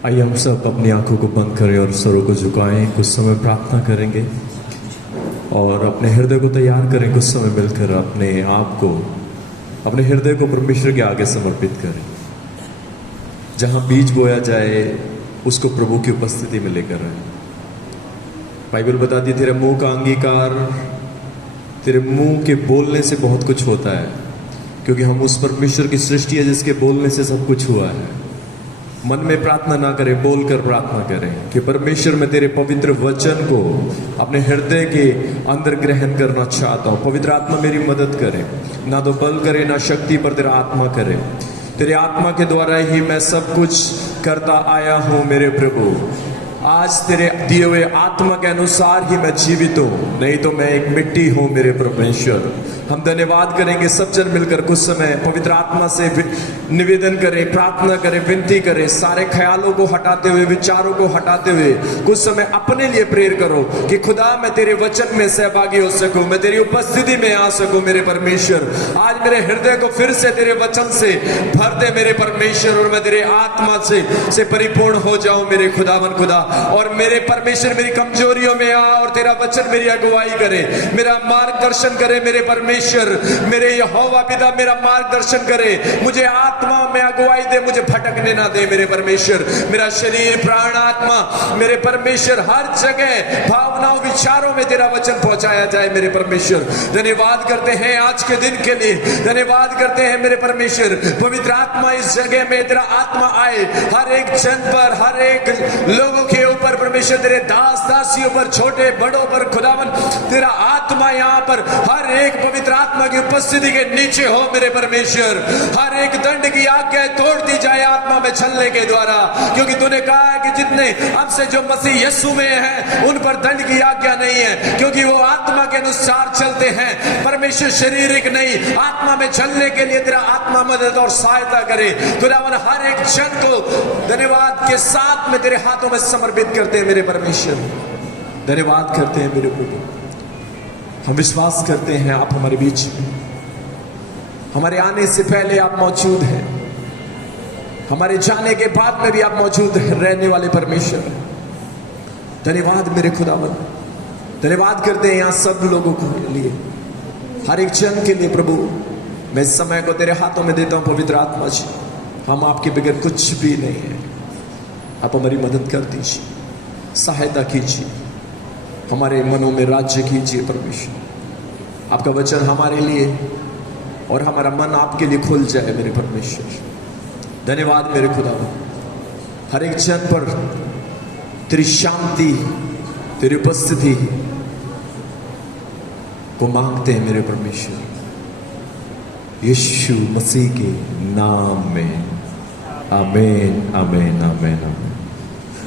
आइए हम सब अपनी आंखों को बंद करें और सरों को झुकाएं। कुछ समय प्रार्थना करेंगे और अपने हृदय को तैयार करें। कुछ समय मिलकर अपने आप को, अपने हृदय को परमेश्वर के आगे समर्पित करें। जहां बीज बोया जाए उसको प्रभु की उपस्थिति में लेकर आए। बाइबल बताती है तेरे मुंह का अंगीकार, तेरे मुंह के बोलने से बहुत कुछ होता है, क्योंकि हम उस परमेश्वर की सृष्टि है जिसके बोलने से सब कुछ हुआ है। मन में प्रार्थना ना करें, बोलकर प्रार्थना करें कि परमेश्वर मैं तेरे पवित्र वचन को अपने हृदय के अंदर ग्रहण करना चाहता हूँ। पवित्र आत्मा मेरी मदद करे, ना तो बल करे ना शक्ति, पर तेरा आत्मा करे। तेरे आत्मा के द्वारा ही मैं सब कुछ करता आया हूँ मेरे प्रभु। आज तेरे दिए हुए आत्मा के अनुसार ही मैं जीवित हूँ, नहीं तो मैं एक मिट्टी हूँ मेरे परमेश्वर। हम धन्यवाद करेंगे सब जन मिलकर कुछ समय पवित्र आत्मा से निवेदन करें, प्रार्थना करें, विनती करें। सारे ख्यालों को हटाते हुए, विचारों को हटाते हुए कुछ समय अपने लिए प्रेयर करो कि खुदा मैं तेरे वचन में सहभागी हो सकूं, मैं तेरी उपस्थिति में आ सकूं मेरे परमेश्वर। आज मेरे हृदय को फिर से तेरे वचन से भर दे मेरे परमेश्वर, और मैं तेरे आत्मा से परिपूर्ण हो जाऊं मेरे खुदावन खुदा। और मेरे परमेश्वर मेरी कमजोरियों में आ और तेरा वचन मेरी अगुवाई करे, मेरा मार्गदर्शन करे मेरे परमेश्वर। मेरे यहोवा पिता मेरा मार्गदर्शन करे, मुझे आत्मा में अगुवाई दे, मुझे भटकने ना दे मेरे परमेश्वर। मेरा शरीर, प्राण, आत्मा मेरे परमेश्वर हर जगह भावनाओं विचारों में तेरा वचन पहुंचाया जाए मेरे परमेश्वर। धन्यवाद करते हैं आज के दिन के लिए, धन्यवाद करते हैं मेरे परमेश्वर। पवित्र आत्मा इस जगह में तेरा आत्मा आए हर एक जन पर, हर एक लोगों के ऊपर परमेश्वर, तेरे दास दासियों पर, छोटे बड़ों पर खुदावन तेरा आत्मा यहाँ पर हर एक पवित्र आत्मा की उपस्थिति के नीचे हो मेरे परमेश्वर। हर एक दंड की आज्ञा तोड़ दी जाए आत्मा में चलने के द्वारा, क्योंकि तूने कहा है कि जितने हमसे जो मसीह यीशु में हैं उन पर दंड की आज्ञा नहीं है, क्योंकि वो आत्मा के अनुसार चलते हैं। परमेश्वर शारीरिक नहीं, आत्मा में चलने के लिए तेरा आत्मा मदद और सहायता करे खुदावन। हर एक जन को धन्यवाद के साथ में तेरे हाथों में समर्पित करते हैं मेरे परमेश्वर। धन्यवाद करते हैं मेरे प्रभु। हम विश्वास करते हैं आप हमारे बीच में, हमारे आने से पहले आप मौजूद हैं, हमारे जाने के बाद में भी आप मौजूद रहने वाले परमेश्वर। धन्यवाद मेरे खुदावन। धन्यवाद करते हैं यहाँ सब लोगों के लिए, हर एक जन के लिए प्रभु। मैं इस समय को तेरे हाथों में देता हूँ पवित्र आत्मा जी। हम आपके बगैर कुछ भी नहीं है, आप हमारी मदद कर दीजिए, सहायता कीजिए, हमारे मनों में राज्य कीजिए परमेश्वर। आपका वचन हमारे लिए और हमारा मन आपके लिए खुल जाए मेरे परमेश्वर। धन्यवाद मेरे खुदा। हर एक जन पर तेरी शांति, तेरी उपस्थिति को मांगते हैं मेरे परमेश्वर, यीशु मसीह के नाम में। आमीन आमीन आमीन आमीन।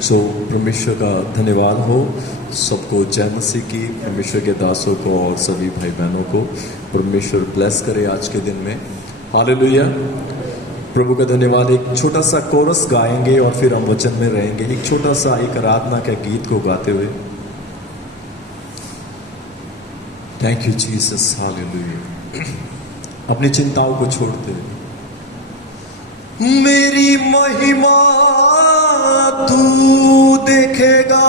सो परमेश्वर का धन्यवाद हो सबको। जय मसीह की। परमेश्वर के दासों को और सभी भाई बहनों को परमेश्वर ब्लेस करे आज के दिन में। हालेलुया। प्रभु का धन्यवाद। एक छोटा सा कोरस गाएंगे और फिर हम वचन में रहेंगे, एक छोटा सा एक आराधना के गीत को गाते हुए। Thank you Jesus. हालेलुया। अपनी चिंताओं को छोड़ते हुए मेरी महिमा तू देखेगा,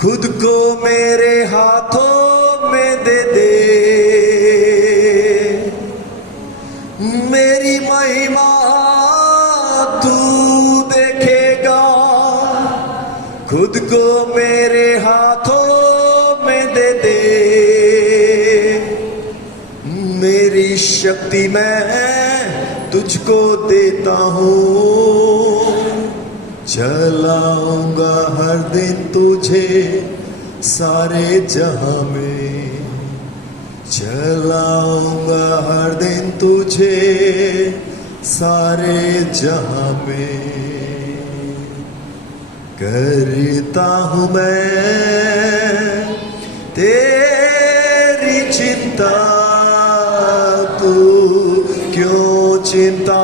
खुद को मेरे हाथों में दे दे। मेरी महिमा तू देखेगा, खुद को मेरे हाथों में दे दे। मेरी शक्ति मैं तुझको देता हूँ, चलाऊंगा हर दिन तुझे सारे जहां में। चलाऊंगा हर दिन तुझे सारे जहां में। करता हूँ मैं तेरी चिंता, तू क्यों चिंता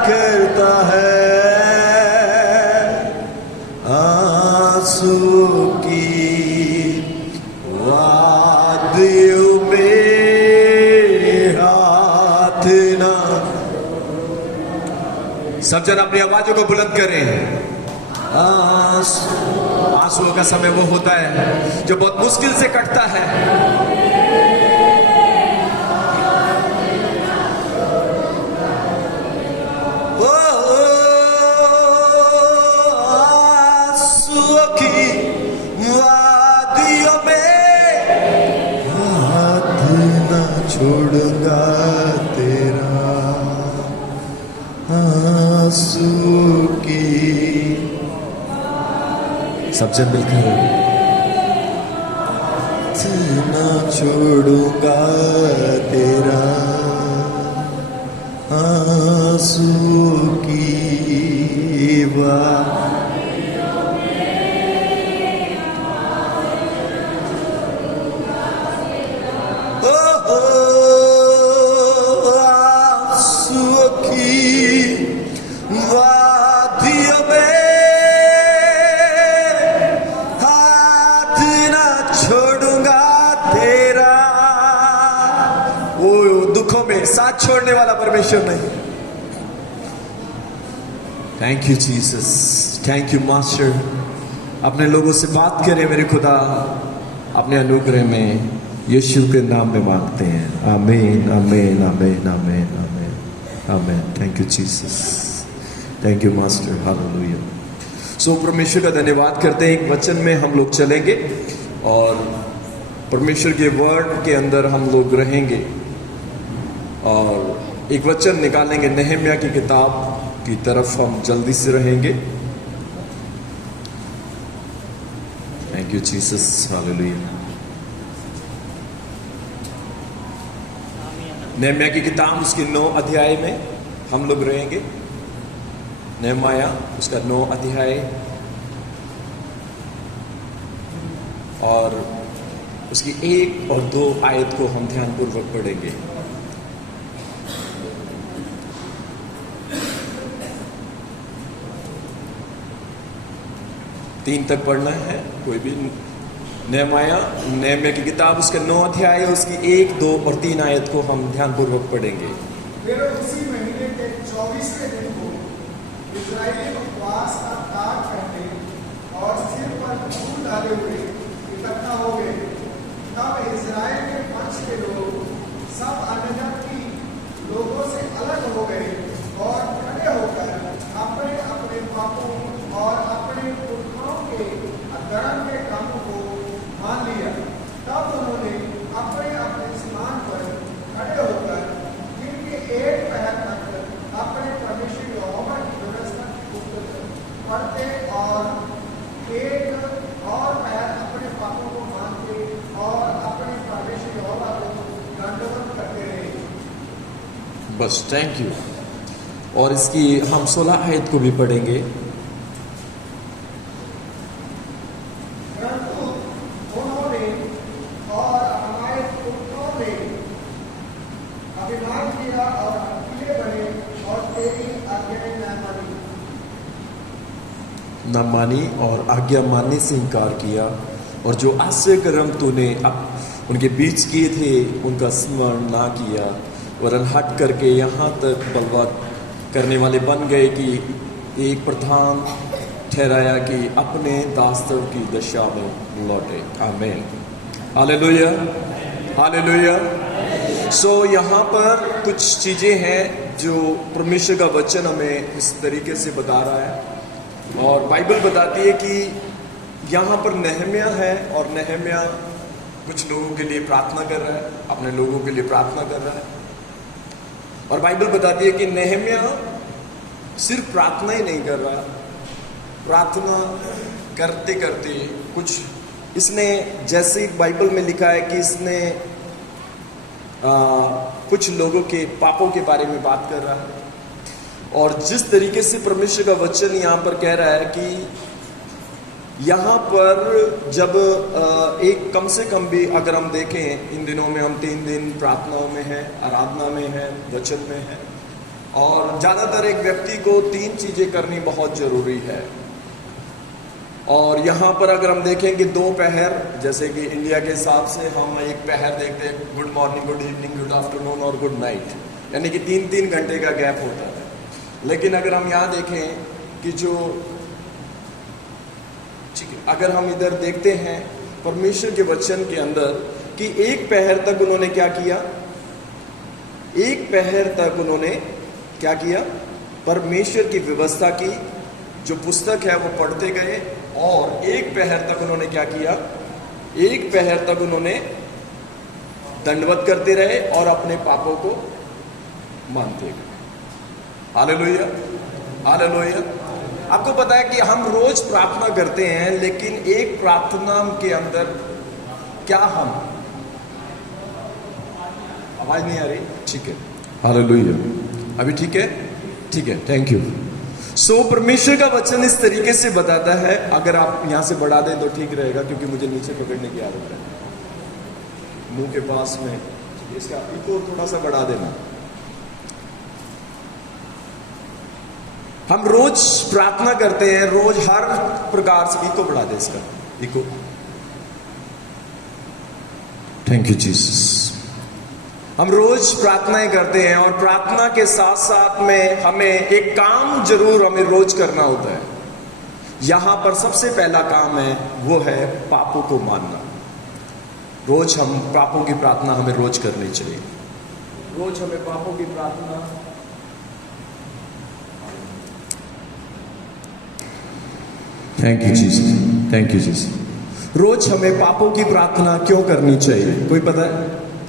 करता है। आंसू की वादियों में हाथ ना सब जन अपनी आवाजों को बुलंद करें। आंसुओं का समय वो होता है जो बहुत मुश्किल से कटता है। आंसुओं की वादियों में हाथ न छोड़ूंगा तेरा, आंसू की। सब जन मिलकर ना छोड़ूंगा तेरा, आंसू की बात। आंसू की वादियों में दुखों में साथ छोड़ने वाला परमेश्वर नहीं। Thank you Jesus, thank you master. अपने लोगों से बात करें मेरे खुदा, अपने अनुग्रह में यीशु के नाम में मांगते हैं। आमीन आमीन आमीन आमीन आमीन आमीन। Thank you Jesus, thank you master. Hallelujah. So परमेश्वर का धन्यवाद करते हैं। एक वचन में हम लोग चलेंगे और परमेश्वर के वर्ड के अंदर हम लोग रहेंगे और एक वचन निकालेंगे। नहम्याह की किताब की तरफ हम जल्दी से रहेंगे। Thank you Jesus, hallelujah. नहम्याह की किताब उसके 9 अध्याय में हम लोग रहेंगे। नहम्याह उसका 9 अध्याय और उसकी 1 और 2 आयत को हम ध्यानपूर्वक पढ़ेंगे। 3 तक पढ़ना है कोई भी। नहम्याह की किताब उसके 9 अध्याय उसकी 1, 2 और 3 आयत को हम ध्यानपूर्वक पढ़ेंगे। फिर उसी महीने के 24वें दिन को इस्राएली उपवास का ताग पहने और सिर पर धूल डाले हुए इकट्ठा हो गए। तब इस्राएल के पक्ष के लोग सब अन्यजाति लोगों से अलग हो गए और खड़े होकर अपने अपने पापों और अपने पुरखों के अधर्म के कामों को मान लिया। तब उन्होंने अपने अपने स्थान पर खड़े होकर दिन के 1 पहर तक अपने परमेश्वर यहोवा की व्यवस्था की पुस्तक पढ़ते और 1 और पहर अपने पापों को मानते और अपने परमेश्वर यहोवा को दंडवत करते रहे। बस, थैंक यू। और इसकी हम 16 आयत को भी पढ़ेंगे। न मानी और आज्ञा मानने से इनकार किया, और जो आश्चर्य कर्म तूने अब उनके बीच किए थे उनका स्मरण ना किया, वरन हट करके यहाँ तक बलवा करने वाले बन गए कि एक प्रधान ठहराया कि अपने दास्तव की दशा में लौटे। आमीन, हालेलुया, हालेलुया। सो यहाँ पर कुछ चीज़ें हैं जो परमेश्वर का वचन हमें इस तरीके से बता रहा है, और बाइबल बताती है कि यहाँ पर नहम्याह है और नहम्याह कुछ लोगों के लिए प्रार्थना कर रहा है, अपने लोगों के लिए प्रार्थना कर रहा है। और बाइबल बताती है कि नहम्याह सिर्फ प्रार्थना ही नहीं कर रहा, प्रार्थना करते करते कुछ इसने, जैसे बाइबल में लिखा है कि इसने कुछ लोगों के पापों के बारे में बात कर रहा है। और जिस तरीके से परमेश्वर का वचन यहाँ पर कह रहा है कि यहाँ पर जब एक कम से कम भी अगर हम देखें, इन दिनों में हम 3 दिन प्रार्थनाओं में हैं, आराधना में हैं, वचन में हैं, और ज़्यादातर एक व्यक्ति को 3 चीज़ें करनी बहुत ज़रूरी है। और यहाँ पर अगर हम देखें कि 2 पहर, जैसे कि इंडिया के हिसाब से हम एक पहर देखते हैं, good morning, good evening, good afternoon और गुड नाइट, यानी कि 3-3 घंटे का गैप होता है। लेकिन अगर हम यहाँ देखें कि जो अगर हम इधर देखते हैं परमेश्वर के वचन के अंदर कि एक पहर तक उन्होंने क्या किया, एक पहर तक उन्होंने क्या किया, परमेश्वर की व्यवस्था की जो पुस्तक है वो पढ़ते गए, और एक पहर तक उन्होंने क्या किया, एक पहर तक उन्होंने दंडवत करते रहे और अपने पापों को मानते गए। Hallelujah, hallelujah. आपको पता है कि हम रोज प्रार्थना करते हैं, लेकिन एक प्रार्थना के अंदर क्या हम, आवाज नहीं आ रही, ठीक है, हालेलुया, अभी ठीक है, ठीक है, थैंक यू। सो परमेश्वर का वचन इस तरीके से बताता है, अगर आप यहां से बढ़ा दें तो ठीक रहेगा, क्योंकि मुझे नीचे पकड़ने की आदत है मुंह के पास में, इसका इको थोड़ा सा बढ़ा देना। हम रोज प्रार्थना करते हैं, रोज हर प्रकार से, इको बढ़ा दे इसका, इको, थैंक यू जीसस। हम रोज प्रार्थनाएं करते हैं, और प्रार्थना के साथ साथ में हमें एक काम जरूर हमें रोज करना होता है। यहां पर सबसे पहला काम है, वो है पापों को मानना। रोज हम पापों की प्रार्थना हमें रोज करनी चाहिए, रोज हमें पापों की प्रार्थना, thank you Jesus, thank you Jesus. रोज हमें पापों की प्रार्थना क्यों करनी चाहिए, कोई पता है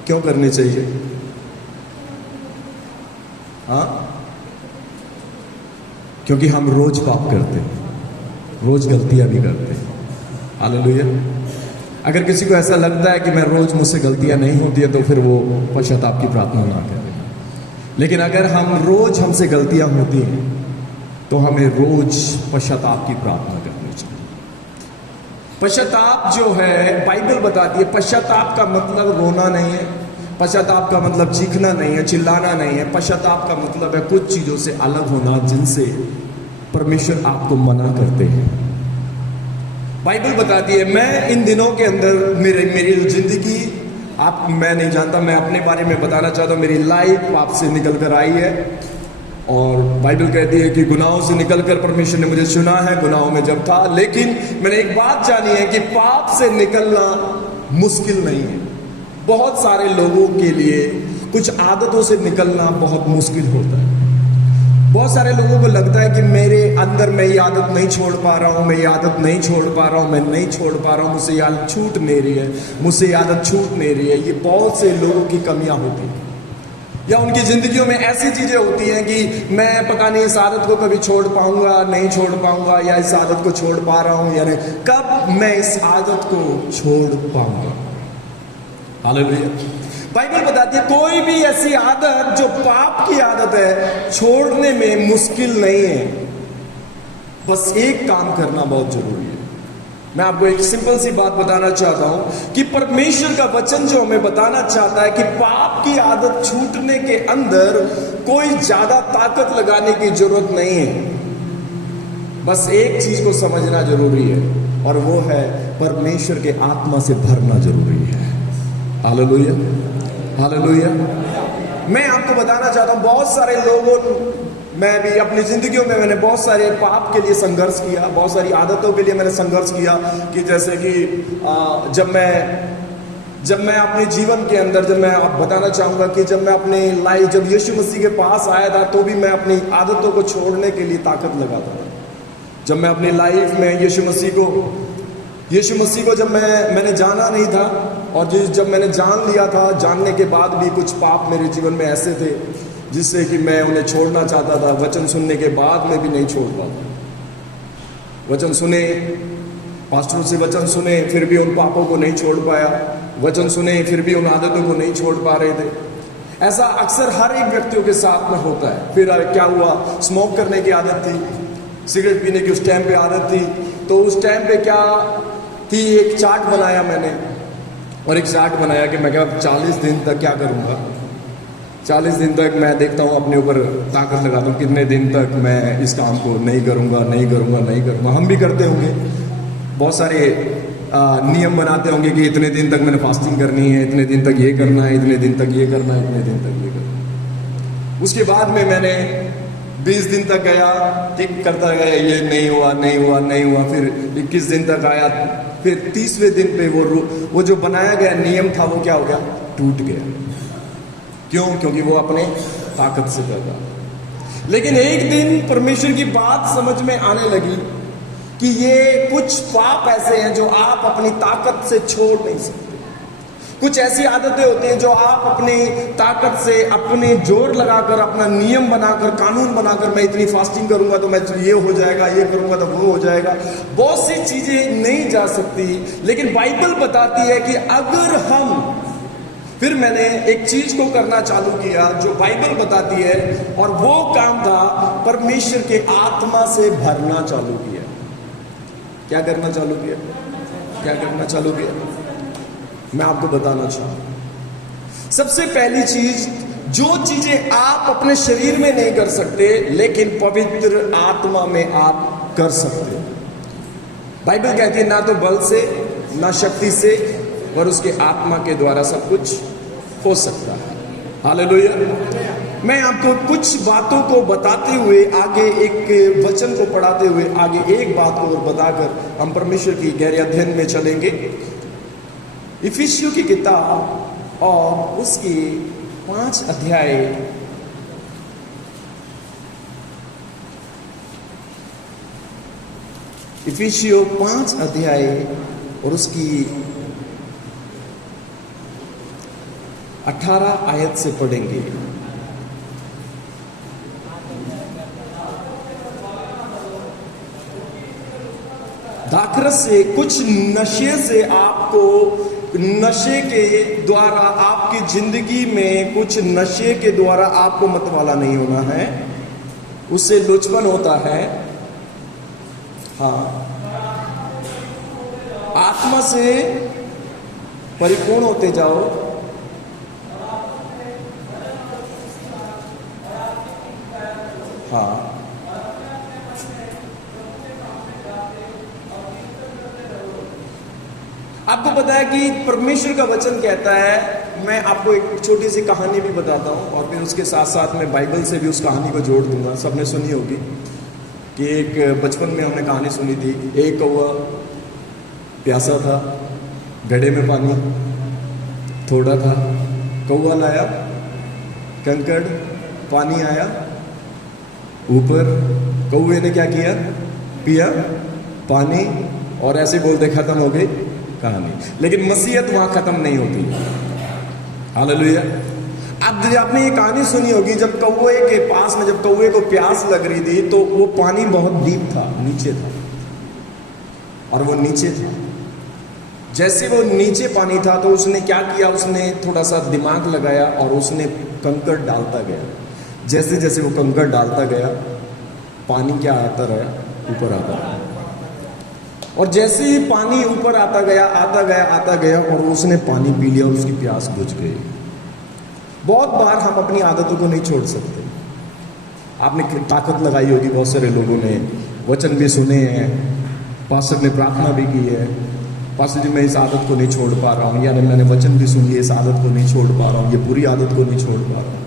क्यों करनी चाहिए? हाँ, क्योंकि हम रोज पाप करते हैं, रोज गलतियां भी करते हैं। हालेलुया। अगर किसी को ऐसा लगता है कि मैं रोज मुझसे गलतियां नहीं होती है, तो फिर वो पश्चाताप की प्रार्थना ना करें। लेकिन अगर हम रोज हमसे गलतियां होती हैं, तो हमें रोज पश्चाताप की प्रार्थना करनी चाहिए। पश्चाताप जो है, बाइबल बताती है, पश्चाताप का मतलब रोना नहीं है, पश्चाताप का मतलब चीखना नहीं है, चिल्लाना नहीं है। पश्चाताप का मतलब है कुछ चीजों से अलग होना जिनसे परमेश्वर आपको मना करते हैं। बाइबल बताती है, मैं इन दिनों के अंदर मेरी जिंदगी, आप, मैं नहीं जानता, मैं अपने बारे में बताना चाहता हूँ, मेरी लाइफ पाप से निकल कर आई है। और बाइबल कहती है कि गुनाहों से निकलकर परमेश्वर ने मुझे चुना है, गुनाहों में जब था। लेकिन मैंने एक बात जानी है कि पाप से निकलना मुश्किल नहीं है। बहुत सारे लोगों के लिए कुछ आदतों से निकलना बहुत मुश्किल होता है। बहुत सारे लोगों को लगता है कि मेरे अंदर मैं ये आदत नहीं छोड़ पा रहा हूँ, मैं ये आदत नहीं छोड़ पा रहा हूँ, मैं नहीं छोड़ पा रहा हूँ, मुझसे ये आदत छूट नहीं रही है, मुझसे ये आदत छूट नहीं रही है। ये बहुत से लोगों की कमियां होती हैं, या उनकी जिंदगियों में ऐसी चीजें होती हैं कि मैं पता नहीं इस आदत को कभी छोड़ पाऊंगा, नहीं छोड़ पाऊंगा, या इस आदत को छोड़ पा रहा हूं, यानी कब मैं इस आदत को छोड़ पाऊंगा। हालेलुया। बाइबल बताती है कोई भी ऐसी आदत जो पाप की आदत है, छोड़ने में मुश्किल नहीं है। बस एक काम करना बहुत जरूरी है। मैं आपको एक सिंपल सी बात बताना चाहता हूं कि परमेश्वर का वचन जो हमें बताना चाहता है कि पाप की आदत छूटने के अंदर कोई ज्यादा ताकत लगाने की जरूरत नहीं है। बस एक चीज को समझना जरूरी है, और वो है परमेश्वर के आत्मा से भरना जरूरी है। Hallelujah, hallelujah. मैं आपको बताना चाहता हूं, बहुत सारे लोगों, मैं भी अपनी जिंदगियों में मैंने बहुत सारे पाप के लिए संघर्ष किया, बहुत सारी आदतों के लिए मैंने संघर्ष किया। कि जैसे कि जब मैं अपने जीवन के अंदर, जब मैं आप बताना चाहूंगा कि जब मैं अपनी लाइफ, जब यीशु मसीह के पास आया था, तो भी मैं अपनी आदतों को छोड़ने के लिए ताकत लगाता था। जब मैं अपनी लाइफ में यीशु मसीह को जब मैंने जाना नहीं था, और जब मैंने जान लिया था, जानने के बाद भी कुछ पाप मेरे जीवन में ऐसे थे जिससे कि मैं उन्हें छोड़ना चाहता था। वचन सुनने के बाद में भी नहीं छोड़ पाता। वचन सुने, पास्टरों से वचन सुने, फिर भी उन पापों को नहीं छोड़ पाया। वचन सुने, फिर भी उन आदतों को नहीं छोड़ पा रहे थे। ऐसा अक्सर हर एक व्यक्तियों के साथ में होता है। फिर क्या हुआ, स्मोक करने की आदत थी, सिगरेट पीने की उस टाइम पे आदत थी। तो उस टाइम पे क्या थी, एक चार्ट बनाया मैंने, और एक चार्ट बनाया कि मैं क्या 40 दिन तक क्या करूँगा। 40 दिन तक मैं देखता हूँ, अपने ऊपर ताकत लगाता हूँ, कितने दिन तक मैं इस काम को नहीं करूँगा, नहीं करूँगा, नहीं करूँगा। हम भी करते होंगे, बहुत सारे नियम बनाते होंगे कि इतने दिन तक मैंने फास्टिंग करनी है, इतने दिन तक ये करना है, इतने दिन तक ये करना है, इतने दिन तक ये करना है। उसके बाद में मैंने 20 दिन तक गया, ठीक करता गया, ये नहीं हुआ नहीं हुआ नहीं हुआ, फिर 21 दिन तक आया, फिर 30वें दिन पे वो जो बनाया गया नियम था वो क्या हो गया, टूट गया। क्यों? क्योंकि वो अपने ताकत से कर रहा। लेकिन एक दिन परमेश्वर की बात समझ में आने लगी कि ये कुछ पाप ऐसे हैं जो आप अपनी ताकत से छोड़ नहीं सकते। कुछ ऐसी आदतें होती हैं जो आप अपनी ताकत से, अपने जोर लगाकर, अपना नियम बनाकर, कानून बनाकर, मैं इतनी फास्टिंग करूंगा तो मैं ये हो जाएगा, ये करूंगा तो वो हो जाएगा, बहुत सी चीजें नहीं जा सकती। लेकिन बाइबल बताती है कि अगर हम, फिर मैंने एक चीज को करना चालू किया जो बाइबल बताती है, और वो काम था परमेश्वर के आत्मा से भरना चालू किया। क्या करना चालू किया? क्या करना चालू किया? मैं आपको बताना चाहूं। सबसे पहली चीज, जो चीजें आप अपने शरीर में नहीं कर सकते लेकिन पवित्र आत्मा में आप कर सकते। बाइबल कहती है ना तो बल से, ना शक्ति से, पर उसके आत्मा के द्वारा सब कुछ हो सकता है। हालेलुया। मैं आपको कुछ बातों को बताते हुए, आगे एक वचन को पढ़ाते हुए, आगे एक बात को और बताकर हम परमेश्वर की गहरे अध्ययन में चलेंगे। इफिसियों की किताब और उसकी 5 अध्याय, इफिसियों 5 अध्याय और उसकी 18 आयत से पढ़ेंगे। दाखरस से, कुछ नशे से आपको, नशे के द्वारा आपकी जिंदगी में, कुछ नशे के द्वारा आपको मतवाला नहीं होना है। उससे लुचपन होता है। हाँ, आत्मा से परिपूर्ण होते जाओ। हाँ, आपको पता है कि परमेश्वर का वचन कहता है, मैं आपको एक छोटी सी कहानी भी बताता हूँ और फिर उसके साथ साथ मैं बाइबल से भी उस कहानी को जोड़ दूंगा। सबने सुनी होगी कि एक बचपन में हमने कहानी सुनी थी। एक कौवा प्यासा था, घड़े में पानी थोड़ा था, कौवा लाया कंकड़, पानी आया ऊपर, कौवे ने क्या किया, पिया पानी, और ऐसे बोलते खत्म हो गई कहानी। लेकिन मसीहत वहां खत्म नहीं होती। हालेलुया। अब आपने ये कहानी सुनी होगी, जब कौवे के पास में, जब कौवे को प्यास लग रही थी तो वो पानी बहुत डीप था, नीचे था, और वो नीचे था। जैसे वो नीचे पानी था तो उसने क्या किया, उसने थोड़ा सा दिमाग लगाया और उसने कंकड़ डालता गया। जैसे जैसे वो कंकड़ डालता गया, पानी क्या आता रहा, ऊपर आता रहा, और जैसे ही पानी ऊपर आता गया, आता गया, आता गया, और उसने पानी पी लिया और उसकी प्यास बुझ गई। बहुत बार हम अपनी आदतों को नहीं छोड़ सकते। आपने ताकत लगाई होगी, बहुत सारे लोगों ने वचन भी सुने हैं, पास्टर ने प्रार्थना भी की है, पास्टर जी मैं इस आदत को नहीं छोड़ पा रहा हूँ, यानी मैंने वचन भी सुन लिया, इस आदत को नहीं छोड़ पा रहा हूँ, ये बुरी आदत को नहीं छोड़ पा रहा हूँ।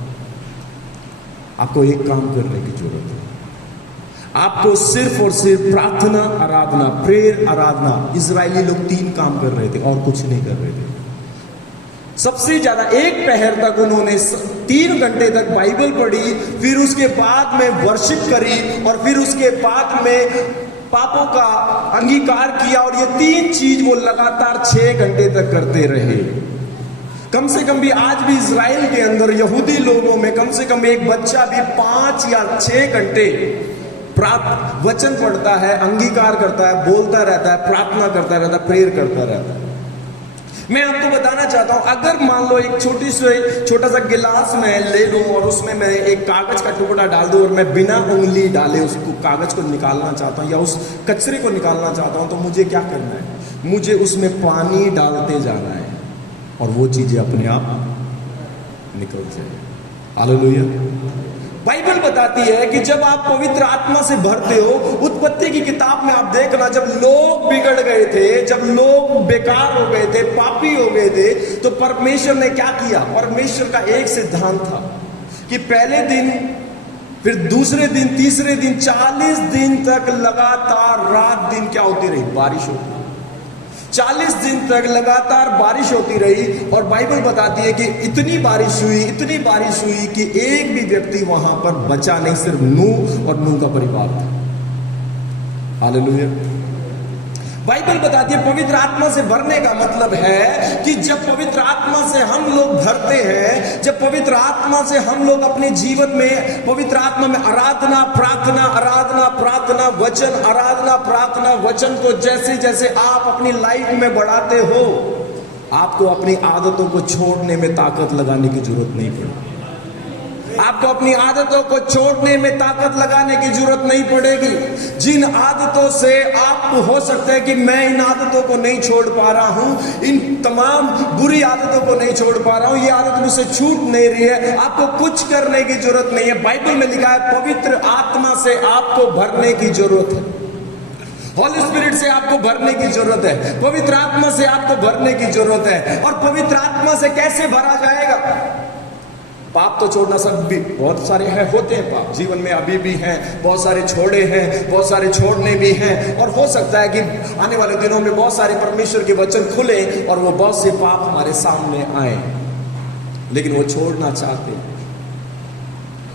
आपको एक काम करने की जरूरत है। आपको सिर्फ और सिर्फ प्रार्थना, आराधना, प्रेयर, आराधना। इजरायली लोग 3 काम कर रहे थे और कुछ नहीं कर रहे थे। सबसे ज्यादा 1 पहर तक उन्होंने 3 घंटे तक बाइबल पढ़ी, फिर उसके बाद में वर्शिप करी, और फिर उसके बाद में पापों का अंगीकार किया, और ये 3 चीज वो लगातार 6 घंटे तक करते रहे। कम से कम भी आज भी इजराइल के अंदर यहूदी लोगों में कम से कम एक बच्चा भी 5 या 6 घंटे वचन पढ़ता है, अंगीकार करता है, बोलता रहता है, प्रार्थना करता रहता है, प्रेयर करता रहता है। मैं आपको बताना चाहता हूं, अगर मान लो एक छोटा सा गिलास में ले लूं और उसमें मैं एक कागज का टुकड़ा डाल दूं और मैं बिना उंगली डाले उसको, कागज को निकालना चाहता हूं या उस कचरे को निकालना चाहता हूं, तो मुझे क्या करना है? मुझे उसमें पानी डालते जाना है और वो चीजें अपने आप निकल जाए। हालेलुया। बाइबल बताती है कि जब आप पवित्र आत्मा से भरते हो, उत्पत्ति की किताब में आप देखना, जब लोग बिगड़ गए थे, जब लोग बेकार हो गए थे, पापी हो गए थे, तो परमेश्वर ने क्या किया? परमेश्वर का एक सिद्धांत था कि पहले दिन फिर दूसरे दिन, तीसरे दिन, 40 दिन तक लगातार रात दिन क्या होती रही? बारिश होती। 40 दिन तक लगातार बारिश होती रही और बाइबल बताती है कि इतनी बारिश हुई कि एक भी व्यक्ति वहां पर बचा नहीं, सिर्फ नूह और नूह का परिवार था। हालेलुया। बाइबल बताती है पवित्र आत्मा से भरने का मतलब है कि जब पवित्र आत्मा से हम लोग भरते हैं, जब पवित्र आत्मा से हम लोग अपने जीवन में पवित्र आत्मा में आराधना प्रार्थना वचन, आराधना प्रार्थना वचन को जैसे जैसे आप अपनी लाइफ में बढ़ाते हो, आपको अपनी आदतों को छोड़ने में ताकत लगाने की जरूरत नहीं पड़ेगी। आपको अपनी आदतों को छोड़ने में ताकत लगाने की जरूरत नहीं पड़ेगी। जिन आदतों से आपको हो सकता है कि मैं इन आदतों को नहीं छोड़ पा रहा हूं, इन तमाम बुरी आदतों को नहीं छोड़ पा रहा हूं, ये आदत मुझसे छूट नहीं रही है, आपको कुछ करने की जरूरत नहीं है। बाइबल में लिखा है पवित्र आत्मा से आपको भरने की जरूरत है। होली स्पिरिट से आपको भरने की जरूरत है, पवित्र आत्मा से आपको भरने की जरूरत है। और पवित्र आत्मा से कैसे भरा जाएगा? पाप तो छोड़ना सब भी, बहुत सारे हैं, होते हैं पाप जीवन में अभी भी हैं, बहुत सारे छोड़े हैं, बहुत सारे छोड़ने भी हैं। और हो सकता है कि आने वाले दिनों में बहुत सारे परमेश्वर के वचन खुले और वो बहुत से पाप हमारे सामने आए, लेकिन वो छोड़ना चाहते हैं।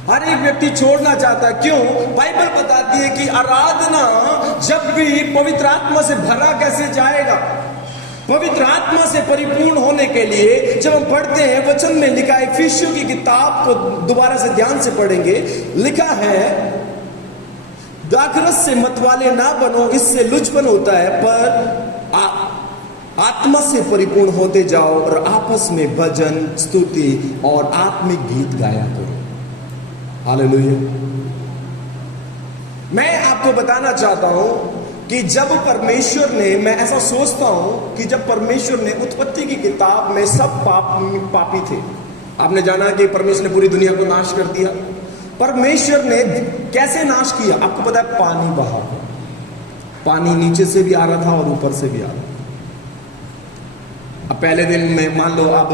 हर एक व्यक्ति छोड़ना चाहता है। क्यों? बाइबल बताती है कि आराधना जब भी पवित्र आत्मा से भरा कैसे जाएगा? पवित्र आत्मा से परिपूर्ण होने के लिए जब हम पढ़ते हैं, वचन में लिखा है, इफिसियों की किताब को दोबारा से ध्यान से पढ़ेंगे, लिखा है दाखरस से मतवाले ना बनो, इससे लुचपन होता है, पर आत्मा से परिपूर्ण होते जाओ और आपस में भजन, स्तुति और आत्मिक गीत गाया करो। हालेलुया। मैं आपको बताना चाहता हूं कि जब परमेश्वर ने, मैं ऐसा सोचता हूं कि जब परमेश्वर ने उत्पत्ति की किताब में सब पापी थे, आपने जाना कि परमेश्वर ने पूरी दुनिया को नाश कर दिया। परमेश्वर ने कैसे नाश किया? आपको पता है, पानी बहा, पानी नीचे से भी आ रहा था और ऊपर से भी आ रहा था। अब पहले दिन में मान लो अब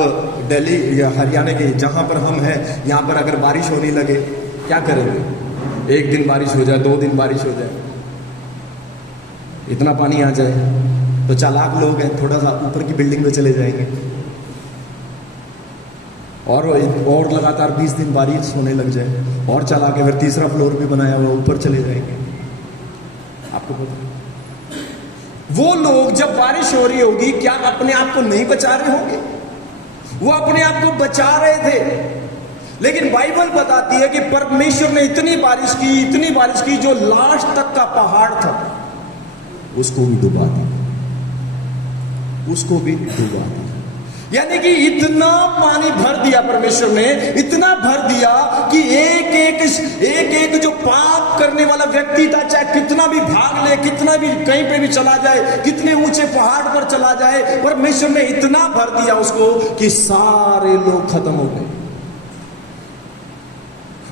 दिल्ली या हरियाणा के जहां पर हम हैं, यहां पर अगर बारिश होने लगे, क्या करेंगे? एक दिन बारिश हो जाए, 2 दिन बारिश हो जाए, इतना पानी आ जाए तो चालाक लोग हैं, थोड़ा सा ऊपर की बिल्डिंग में चले जाएंगे और लगातार 20 दिन बारिश होने लग जाए और चला के फिर तीसरा फ्लोर भी बनाया हुआ, ऊपर चले जाएंगे। आपको पता, वो लोग जब बारिश हो रही होगी, क्या अपने आप को नहीं बचा रहे होंगे? वो अपने आप को बचा रहे थे, लेकिन बाइबल बताती है कि परमेश्वर ने इतनी बारिश की जो लास्ट तक का पहाड़ था उसको भी डुबा दिया, उसको भी डुबा दिया। यानी कि इतना पानी भर दिया परमेश्वर ने, इतना भर दिया कि एक जो पाप करने वाला व्यक्ति था, चाहे कितना भी भाग ले, कितना भी कहीं पे भी चला जाए, कितने ऊंचे पहाड़ पर चला जाए, परमेश्वर ने इतना भर दिया उसको कि सारे लोग खत्म हो गए।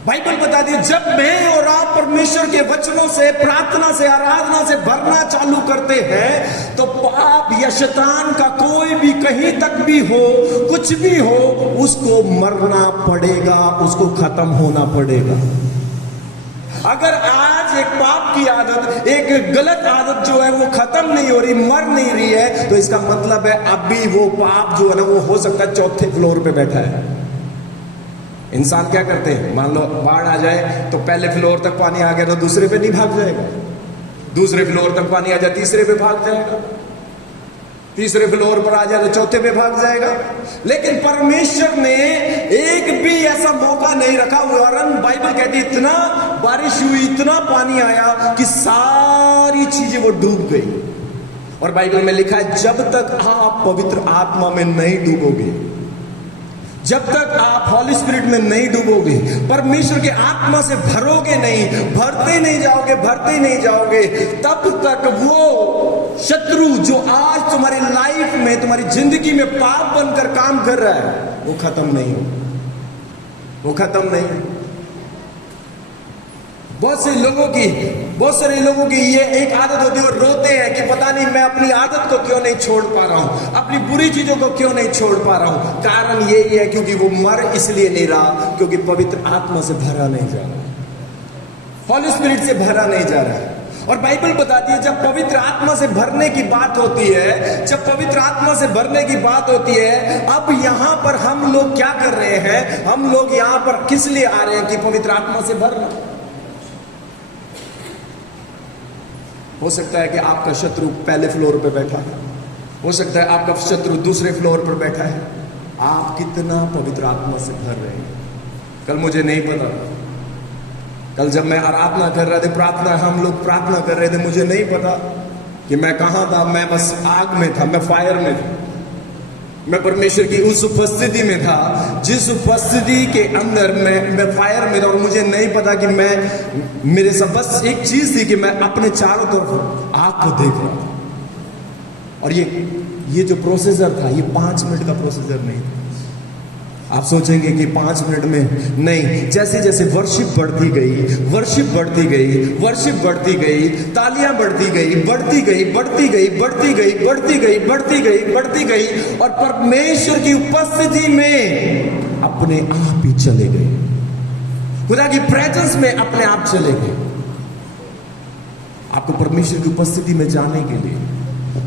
बाइबल बताती है जब मैं और आप परमेश्वर के वचनों से, प्रार्थना से, आराधना से भरना चालू करते हैं, तो पाप या शैतान का कोई भी कहीं तक भी हो, कुछ भी हो, उसको मरना पड़ेगा, उसको खत्म होना पड़ेगा। अगर आज एक पाप की आदत, एक गलत आदत जो है वो खत्म नहीं हो रही, मर नहीं रही है, तो इसका मतलब है अभी वो पाप जो है ना, वो हो सकता है 4थे फ्लोर पे बैठा है। इंसान क्या करते हैं, मान लो बाढ़ आ जाए तो पहले फ्लोर तक पानी आ गया तो दूसरे पे नहीं भाग जाएगा, दूसरे फ्लोर तक पानी आ जाए तीसरे पे भाग जाएगा, तीसरे फ्लोर पर आ जाए तो 4थे पे भाग जाएगा। लेकिन परमेश्वर ने एक भी ऐसा मौका नहीं रखा। वरन बाइबल कहती है इतना बारिश हुई, इतना पानी आया कि सारी चीजें वो डूब गई। और बाइबल में लिखा है जब तक आप पवित्र आत्मा में नहीं डूबोगे, जब तक आप हॉली स्पिरिट में नहीं डूबोगे, परमेश्वर के आत्मा से भरोगे नहीं, भरते नहीं जाओगे, तब तक वो शत्रु जो आज तुम्हारी लाइफ में, तुम्हारी जिंदगी में पाप बनकर काम कर रहा है, वो खत्म नहीं हो, वो खत्म नहीं। बहुत सारे लोगों की ये एक आदत होती है, वो रोते हैं कि पता नहीं मैं अपनी आदत को क्यों नहीं छोड़ पा रहा हूं, अपनी बुरी चीजों को क्यों नहीं छोड़ पा रहा हूं। कारण यही है क्योंकि वो मर इसलिए नहीं रहा, क्योंकि पवित्र आत्मा से भरा नहीं जा रहा। हॉली स्पिरिट से भरा नहीं जा रहा है। और बाइबल बताती है जब पवित्र आत्मा से भरने की बात होती है, जब पवित्र आत्मा से भरने की बात होती है, अब यहां पर हम लोग क्या कर रहे हैं? हम लोग यहां पर किस लिए आ रहे हैं कि पवित्र आत्मा से भरना। हो सकता है कि आपका शत्रु पहले फ्लोर पे बैठा है, हो सकता है आपका शत्रु दूसरे फ्लोर पर बैठा है। आप कितना पवित्र आत्मा से भर रहे हैं? कल मुझे नहीं पता, कल जब मैं आराधना कर रहे थे, प्रार्थना, हम लोग प्रार्थना कर रहे थे, मुझे नहीं पता कि मैं कहां था। मैं बस आग में था, मैं फायर में था, मैं परमेश्वर की उस उपस्थिति में था जिस उपस्थिति के अंदर मैं फायर में था। और मुझे नहीं पता कि मेरे सब बस एक चीज थी कि मैं अपने चारों तरफ आग को देख रहा था। और ये जो प्रोसीजर था, ये 5 मिनट का प्रोसीजर नहीं था। आप सोचेंगे कि 5 मिनट में नहीं, जैसे जैसे वर्शिप बढ़ती गई, वर्शिप बढ़ती गई, वर्शिप बढ़ती गई, तालियां बढ़ती गई, बढ़ती गई, बढ़ती गई, बढ़ती गई, बढ़ती गई, बढ़ती गई, बढ़ती गई, और परमेश्वर की उपस्थिति में अपने आप ही चले गए। खुदा की प्रेजेंस में अपने आप चले गए। आपको परमेश्वर की उपस्थिति में जाने के लिए,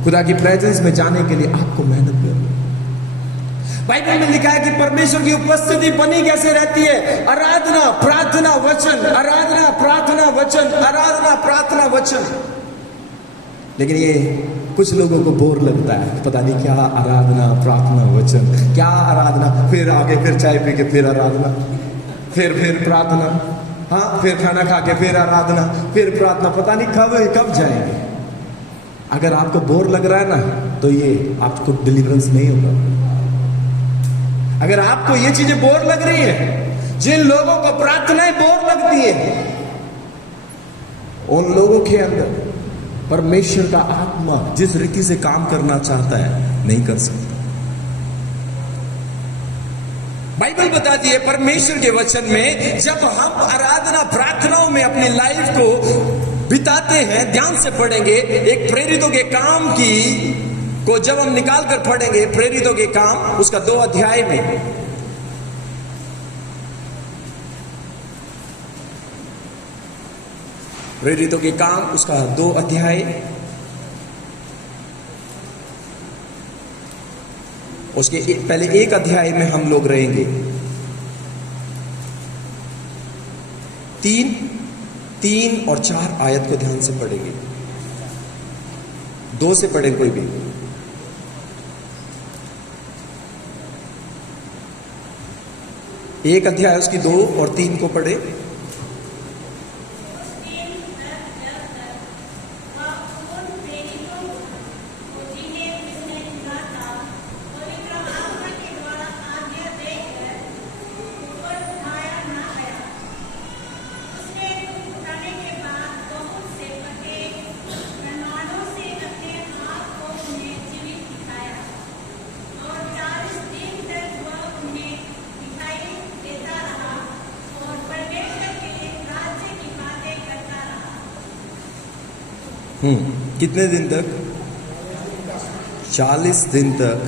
खुदा की प्रेजेंस में जाने के लिए आपको मेहनत करनी। बाइबल में लिखा है कि परमेश्वर की उपस्थिति बनी कैसे रहती है? आराधना, प्रार्थना, वचन, आराधना, प्रार्थना, वचन, आराधना, प्रार्थना, वचन। लेकिन ये कुछ लोगों को बोर लगता है, पता नहीं क्या आराधना, प्रार्थना, वचन, क्या आराधना, फिर आगे फिर चाय पी के फिर आराधना, फिर प्रार्थना, हाँ, फिर खाना खा के फिर आराधना, फिर प्रार्थना, पता नहीं कब जाएंगे। अगर आपको बोर लग रहा है ना, तो ये आपको डिलीवरेंस नहीं होगा। अगर आपको ये चीजें बोर लग रही है, जिन लोगों को प्रार्थनाएं बोर लगती है, उन लोगों के अंदर परमेश्वर का आत्मा जिस रीति से काम करना चाहता है, नहीं कर सकता। बाइबल बताती है परमेश्वर के वचन में, जब हम आराधना प्रार्थनाओं में अपनी लाइफ को बिताते हैं, ध्यान से पढ़ेंगे, एक प्रेरितों के काम को जब हम निकाल कर पढ़ेंगे, प्रेरितों के काम उसका 2 अध्याय में, प्रेरितों के काम उसका 2 अध्याय, उसके पहले 1 अध्याय में हम लोग रहेंगे। 3 और 4 आयत को ध्यान से पढ़ेंगे। 2 से पढ़े कोई भी। एक अध्याय उसकी 2 और 3 को पढ़े। कितने दिन तक? 40 दिन तक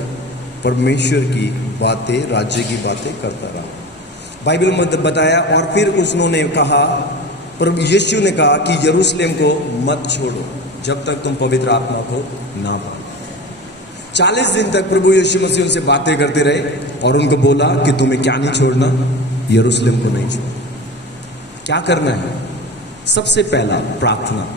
परमेश्वर की बातें, राज्य की बातें करता रहा। बाइबल में बताया, और फिर उन्होंने कहा, पर यीशु ने कहा कि यरूशलेम को मत छोड़ो जब तक तुम पवित्र आत्मा को ना पाओ। 40 दिन तक प्रभु यीशु मसीह उनसे बातें करते रहे और उनको बोला कि तुम्हें क्या नहीं छोड़ना? यरूशलेम को नहीं छोड़ना। क्या करना है? सबसे पहला प्रार्थना।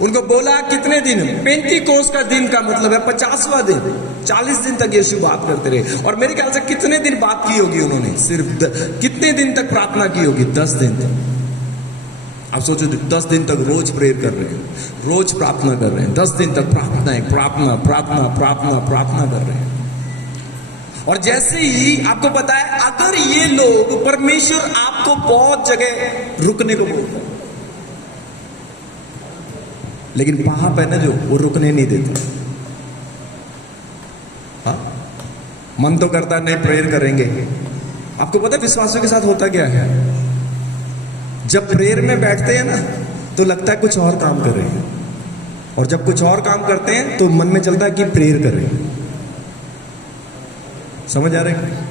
उनको बोला कितने दिन? 35 का दिन का मतलब है 50वां दिन। 40 दिन तक यीशु बात करते रहे। और मेरे ख्याल से कितने दिन बात की होगी उन्होंने? सिर्फ कितने दिन तक प्रार्थना की होगी? 10 दिन तक। आप सोचो 10 दिन तक रोज प्रेयर कर रहे हैं, रोज प्रार्थना कर रहे हैं, 10 दिन तक प्रार्थना है, प्रार्थना प्रार्थना प्रार्थना प्रार्थना कर रहे हैं। और जैसे ही आपको पता है, अगर ये लोग, परमेश्वर आपको बहुत जगह रुकने को बोलता है, लेकिन पाप है ना जो, वो रुकने नहीं देते। हाँ, मन तो करता नहीं प्रेयर करेंगे। आपको पता है विश्वासियों के साथ होता क्या है? जब प्रेयर में बैठते हैं ना, तो लगता है कुछ और काम कर रहे हैं, और जब कुछ और काम करते हैं तो मन में चलता है कि प्रेयर कर रहे हैं। समझ आ रहे हैं?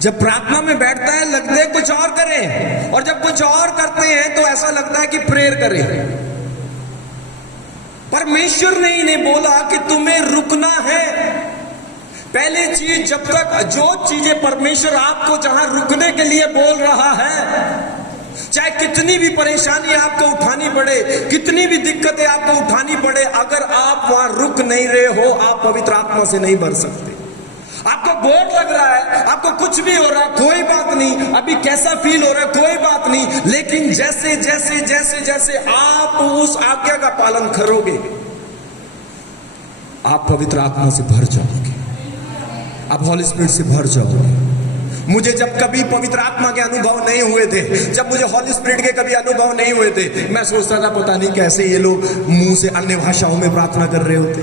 जब प्रार्थना में बैठता है लगता है कुछ और करें, और जब कुछ और करते हैं तो ऐसा लगता है कि प्रेयर करें। परमेश्वर ने इन्हें बोला कि तुम्हें रुकना है। पहली चीज, जब तक जो चीजें परमेश्वर आपको जहां रुकने के लिए बोल रहा है, चाहे कितनी भी परेशानी आपको उठानी पड़े, कितनी भी दिक्कतें आपको उठानी पड़े, अगर आप वहां रुक नहीं रहे हो, आप पवित्र आत्मा से नहीं भर सकते। आपको बोर लग रहा है, आपको कुछ भी हो रहा है, कोई बात नहीं, अभी कैसा फील हो रहा है कोई बात नहीं, लेकिन जैसे जैसे जैसे जैसे आप उस आज्ञा का पालन करोगे, आप पवित्र आत्मा से भर जाओगे, आप हॉली स्पिरिट से भर जाओगे। मुझे जब कभी पवित्र आत्मा के अनुभव नहीं हुए थे, जब मुझे हॉली स्पिरिट के कभी अनुभव नहीं हुए थे, मैं सोचता था पता नहीं कैसे ये लोग मुंह से अन्य भाषाओं में प्रार्थना कर रहे होते।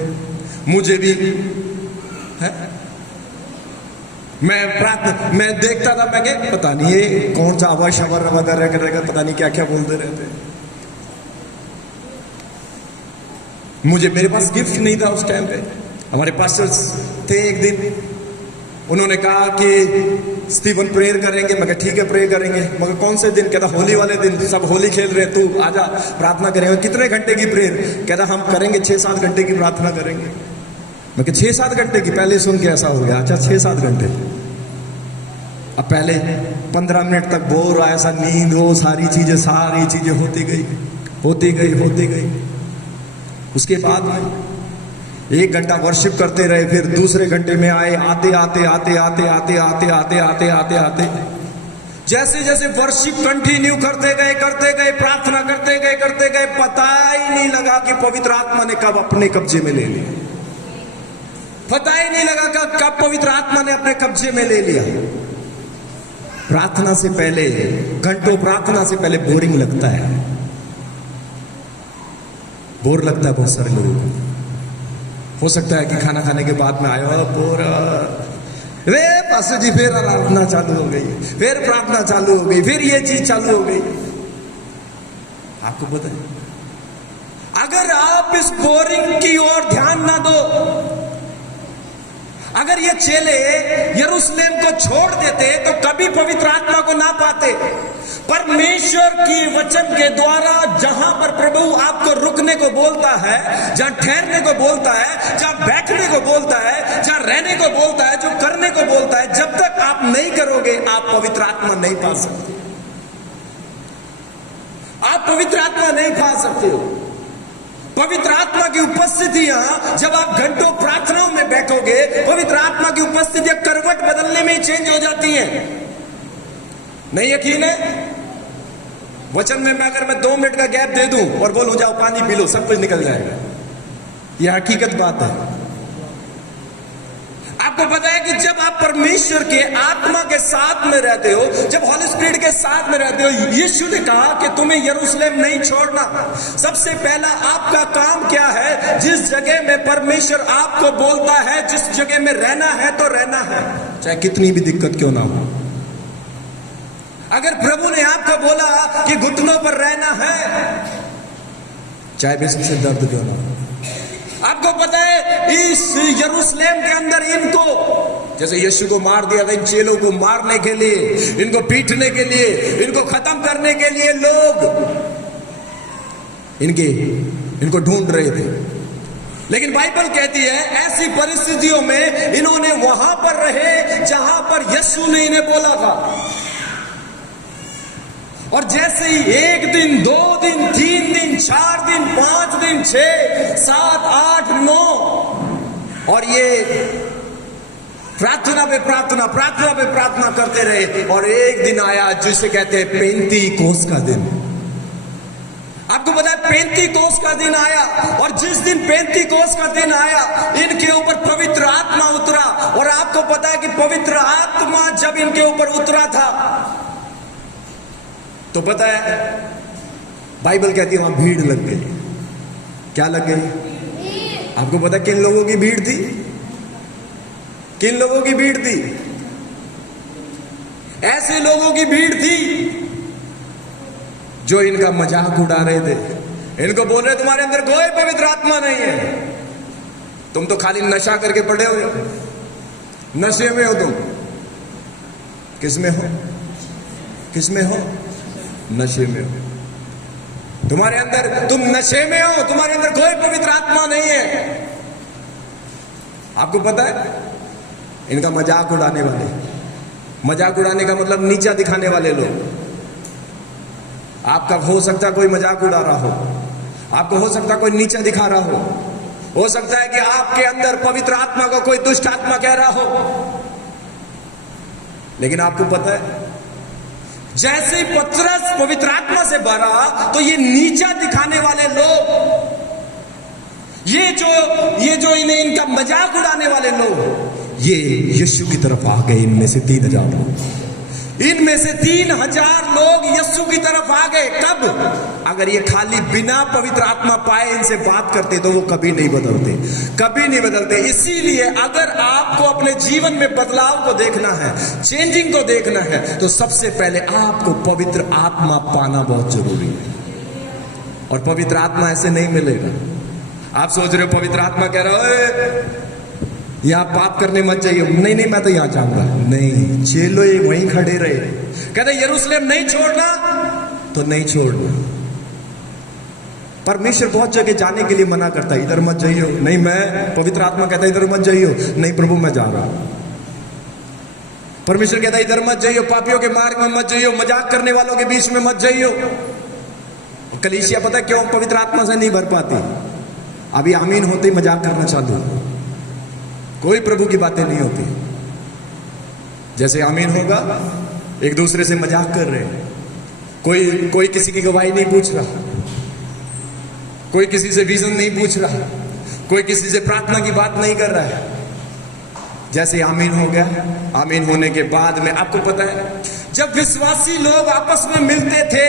मुझे भी है, मैं देखता था, मैं क्या पता नहीं ये कौन सा आवाज शवर वगैरह कर रहेगा, पता नहीं क्या क्या बोलते रहते। मुझे, मेरे पास गिफ्ट नहीं था उस टाइम पे। हमारे पास्टर्स थे, एक दिन उन्होंने कहा कि स्टीवन प्रेयर करेंगे। मैं कहा ठीक है प्रेयर करेंगे, मगर कौन से दिन? कहता होली वाले दिन, सब होली खेल रहे, तू आजा प्रार्थना करेंगे। कितने घंटे की प्रेयर? कहता हम करेंगे 6-7 घंटे की प्रार्थना करेंगे। मैं कहा 6-7 घंटे की? पहले सुन के ऐसा हो गया, अच्छा 6-7 घंटे। अब पहले 15 मिनट तक बोर, ऐसा नींद हो, सारी चीजें होती गई। उसके बाद में 1 घंटा वर्शिप करते रहे, फिर दूसरे घंटे में आए, आते जैसे जैसे वर्शिप कंटिन्यू करते गए, प्रार्थना करते गए, पता ही नहीं लगा कि पवित्र आत्मा ने कब अपने कब्जे में ले लिया। पता ही नहीं लगा कब पवित्र आत्मा ने अपने कब्जे में ले लिया। प्रार्थना से पहले, घंटों प्रार्थना से पहले बोरिंग लगता है, बोर लगता है बहुत सारे लोगों को। हो सकता है कि खाना खाने के बाद में आयो बोर, वे पास्टर जी फिर प्रार्थना चालू हो गई, फिर प्रार्थना चालू हो गई, फिर ये चीज चालू हो गई। आपको पता है, अगर आप इस बोरिंग की ओर ध्यान ना दो, अगर ये चेले यरूशलेम को छोड़ देते तो कभी पवित्र आत्मा को ना पाते। परमेश्वर की वचन के द्वारा जहां पर प्रभु आपको रुकने को बोलता है, जहां ठहरने को बोलता है, जहां बैठने को बोलता है, जहां रहने को बोलता है, जो करने को बोलता है, जब तक आप नहीं करोगे आप पवित्र आत्मा नहीं पा सकते। आप पवित्र आत्मा नहीं पा सकते हो। पवित्र आत्मा की उपस्थिति यहां, जब आप घंटों प्रार्थनाओं में बैठोगे, पवित्र आत्मा की उपस्थिति करवट बदलने में चेंज हो जाती है। नहीं यकीन है? वचन में अगर मैं 2 मिनट का गैप दे दूं और बोलूं जाओ पानी पी लो, सब कुछ निकल जाएगा। यह हकीकत बात है। आपको पता है कि जब आप परमेश्वर के आत्मा के साथ में रहते हो, जब हॉली स्पिरिट के साथ में रहते हो, यीशु ने कहा कि तुम्हें यरूशलेम नहीं छोड़ना। सबसे पहला आपका काम क्या है? जिस जगह में परमेश्वर आपको बोलता है, जिस जगह में रहना है तो रहना है, चाहे कितनी भी दिक्कत क्यों ना हो। अगर प्रभु ने आपको बोला कि घुटनों पर रहना है, चाहे बेशक से दर्द क्यों ना हो। आपको पता है इस यरूशलेम के अंदर इनको, जैसे यीशु को मार दिया था, इन चेलों को मारने के लिए, इनको पीटने के लिए, इनको खत्म करने के लिए लोग इनको ढूंढ रहे थे। लेकिन बाइबल कहती है ऐसी परिस्थितियों में इन्होंने वहां पर रहे जहां पर यीशु ने इन्हें बोला था। और जैसे ही 1 दिन, 2 दिन, 3 दिन, 4 दिन, 5 दिन, 6, 7, 8, 9, और ये प्रार्थना पे प्रार्थना करते रहे। और एक दिन आया जिसे कहते हैं पेंतीकोस का दिन। आपको पता है पेंतीकोस का दिन आया, और जिस दिन पेंतीकोस का दिन आया, इनके ऊपर पवित्र आत्मा उतरा। और आपको पता है कि पवित्र आत्मा जब इनके ऊपर उतरा था तो पता है बाइबल कहती है वहां भीड़ लग गई। क्या लग गई? आपको पता है किन लोगों की भीड़ थी? किन लोगों की भीड़ थी? ऐसे लोगों की भीड़ थी जो इनका मजाक उड़ा रहे थे। इनको बोल रहे तुम्हारे अंदर कोई पवित्र आत्मा नहीं है, तुम तो खाली नशा करके पड़े हो, नशे में हो तुम। किसमें हो? किसमें हो? नशे में हो। तुम्हारे अंदर, तुम नशे में हो, तुम्हारे अंदर कोई पवित्र आत्मा नहीं है। आपको पता है, इनका मजाक उड़ाने वाले, मजाक उड़ाने का मतलब नीचा दिखाने वाले लोग, आपका हो सकता है कोई मजाक उड़ा रहा हो, आपको हो सकता है कोई नीचा दिखा रहा हो सकता है कि आपके अंदर पवित्र आत्मा को कोई दुष्ट आत्मा कह रहा हो। लेकिन आपको पता है, जैसे ही पतरस पवित्र आत्मा से भरा तो ये नीचा दिखाने वाले लोग, ये जो इन्हें इनका मजाक उड़ाने वाले लोग, ये यीशु की तरफ आ गए। इनमें से 3,000 लोग, इनमें से 3,000 लोग यीशु की तरफ आ गए। कब? अगर ये खाली बिना पवित्र आत्मा पाए इनसे बात करते तो वो कभी नहीं बदलते, कभी नहीं बदलते। इसीलिए अगर आपको अपने जीवन में बदलाव को देखना है, चेंजिंग को देखना है, तो सबसे पहले आपको पवित्र आत्मा पाना बहुत जरूरी है। और पवित्र आत्मा ऐसे नहीं मिलेगा। आप सोच रहे हो पवित्र आत्मा कह रहा है यहां पाप करने मत जाइए, नहीं नहीं मैं तो यहां जाऊंगा, नहीं, चेलो ये वहीं खड़े रहे। कहते यरूशलेम नहीं छोड़ना तो नहीं छोड़ना। परमेश्वर बहुत जगह जाने के लिए मना करता है, इधर मत जाइयो, नहीं, मैं पवित्र आत्मा कहता है इधर मत जाइयो, नहीं प्रभु मैं जा रहा हूं। परमेश्वर कहता है इधर मत जाइयो, पापियों के मार्ग में मत जाइयो, मजाक करने वालों के बीच में मत जाइयो। कलीसिया पता क्यों पवित्र आत्मा से नहीं भर पाती? अभी आमीन होते ही मजाक करना चालू, कोई प्रभु की बातें नहीं होती। जैसे आमीन होगा एक दूसरे से मजाक कर रहे हैं, कोई किसी की गवाही नहीं पूछ रहा, कोई किसी से विजन नहीं पूछ रहा, कोई किसी से प्रार्थना की बात नहीं कर रहा है। जैसे आमीन हो गया, आमीन होने के बाद में आपको पता है जब विश्वासी लोग आपस में मिलते थे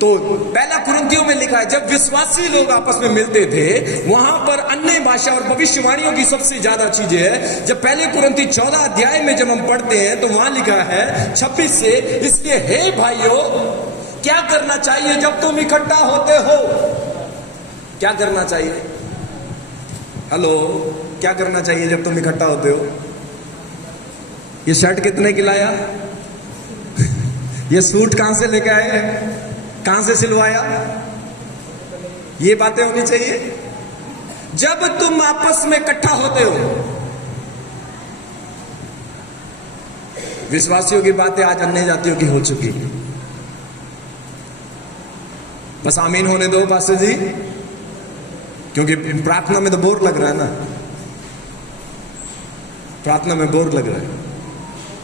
तो पहला कुरिन्थियों में लिखा है जब विश्वासी लोग आपस में मिलते थे वहां पर अन्य भाषा और भविष्यवाणियों की सबसे ज्यादा चीजें है। जब पहले कुरिन्थी 14 अध्याय में जब हम पढ़ते हैं तो वहां लिखा है 26 से, इसलिए हे भाइयों क्या करना चाहिए जब तुम इकट्ठा होते हो? क्या करना चाहिए? हेलो, क्या करना चाहिए जब तुम इकट्ठा होते हो? ये शर्ट कितने की लाया? ये सूट कहां से लेके आए? कहां से सिलवाया? ये बातें होनी चाहिए जब तुम आपस में इकट्ठा होते हो। विश्वासियों की बातें आज अन्य जातियों की हो चुकी। बस आमीन होने दो पास्टर जी, क्योंकि प्रार्थना में तो बोर लग रहा है ना, प्रार्थना में बोर लग रहा है।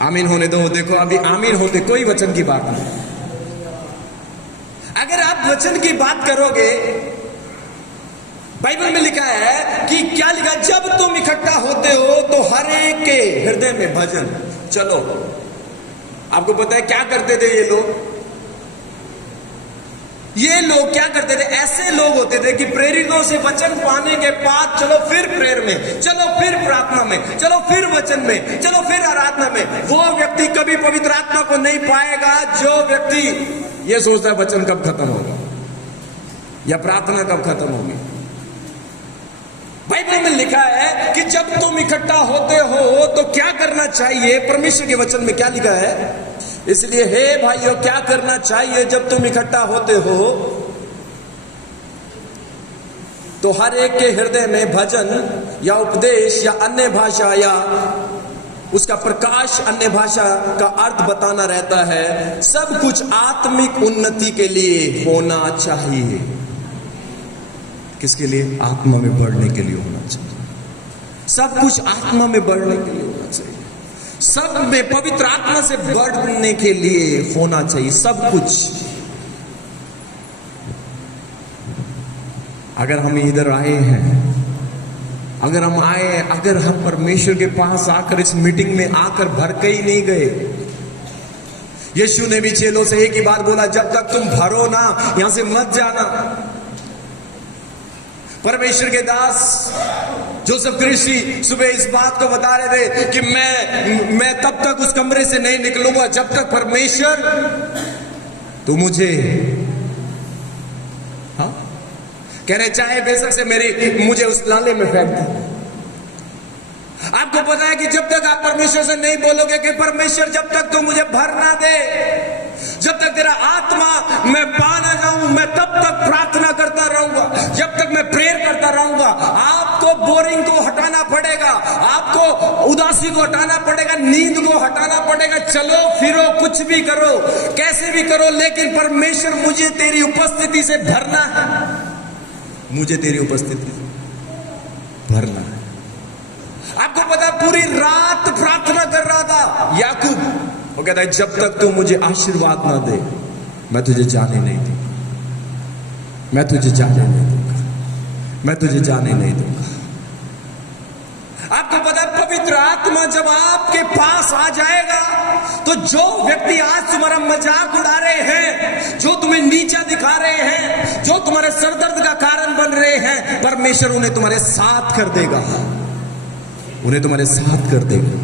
आमीन होने दो। देखो अभी आमीन होते कोई वचन की बात नहीं। अगर आप वचन की बात करोगे, बाइबल में लिखा है कि क्या लिखा, जब तुम इकट्ठा होते हो तो हर एक के हृदय में भजन। चलो, आपको पता है क्या करते थे ये लोग? ये लोग क्या करते थे? ऐसे लोग होते थे कि प्रेरितों से वचन पाने के बाद चलो फिर प्रेयर में, चलो फिर प्रार्थना में, चलो फिर वचन में, चलो फिर आराधना में। वो व्यक्ति कभी पवित्र आत्मा को नहीं पाएगा जो व्यक्ति ये सोचता है वचन कब खत्म होगा या प्रार्थना कब खत्म होगी। बाइबल में लिखा है कि जब तुम इकट्ठा होते हो तो क्या करना चाहिए? परमेश्वर के वचन में क्या लिखा है? इसलिए हे भाइयों क्या करना चाहिए जब तुम इकट्ठा होते हो तो हर एक के हृदय में भजन या उपदेश या अन्य भाषा या उसका प्रकाश अन्य भाषा का अर्थ बताना रहता है। सब कुछ आत्मिक उन्नति के लिए होना चाहिए। किसके लिए? आत्मा में बढ़ने के लिए होना चाहिए। सब कुछ आत्मा में बढ़ने के लिए होना चाहिए। सब में पवित्र आत्मा से बढ़ने के लिए होना चाहिए सब कुछ। अगर हम इधर आए हैं, अगर हम आए, अगर हम परमेश्वर के पास आकर इस मीटिंग में आकर भर के ही नहीं गए। यीशु ने भी चेलों से एक ही बात बोला, जब तक तुम भरो ना यहां से मत जाना। परमेश्वर के दास जोसेफ कृषि सुबह इस बात को बता रहे थे कि मैं तब तक उस कमरे से नहीं निकलूंगा जब तक परमेश्वर तू मुझे, हाँ, कह रहे चाहे बेशक से मुझे उस नाले में फेंक दे। आपको पता है कि जब तक आप परमेश्वर से नहीं बोलोगे कि परमेश्वर जब तक तू मुझे भर ना दे, जब तक तेरा आत्मा मैं पा ना जाऊं, मैं तब तक प्रार्थना करता रहूंगा, जब तक मैं प्रेयर करता रहूंगा। आपको बोरिंग को हटाना पड़ेगा, आपको उदासी को हटाना पड़ेगा, नींद को हटाना पड़ेगा। चलो फिरो, कुछ भी करो, कैसे भी करो, लेकिन परमेश्वर मुझे तेरी उपस्थिति से भरना है, मुझे तेरी उपस्थिति से भरना है। आपको पता है पूरी रात प्रार्थना कर रहा था याकूब, वो कहता है जब तक तू मुझे आशीर्वाद ना दे मैं तुझे जाने नहीं दूंगा, मैं तुझे जाने नहीं दूंगा, मैं तुझे जाने नहीं दूंगा। आपको पता है पवित्र आत्मा जब आपके पास आ जाएगा तो जो व्यक्ति आज तुम्हारा मजाक उड़ा रहे हैं, जो तुम्हें नीचा दिखा रहे हैं, जो तुम्हारे सरदर्द का कारण बन रहे हैं, परमेश्वर उन्हें तुम्हारे साथ कर देगा, उन्हें तुम्हारे साथ कर देगा।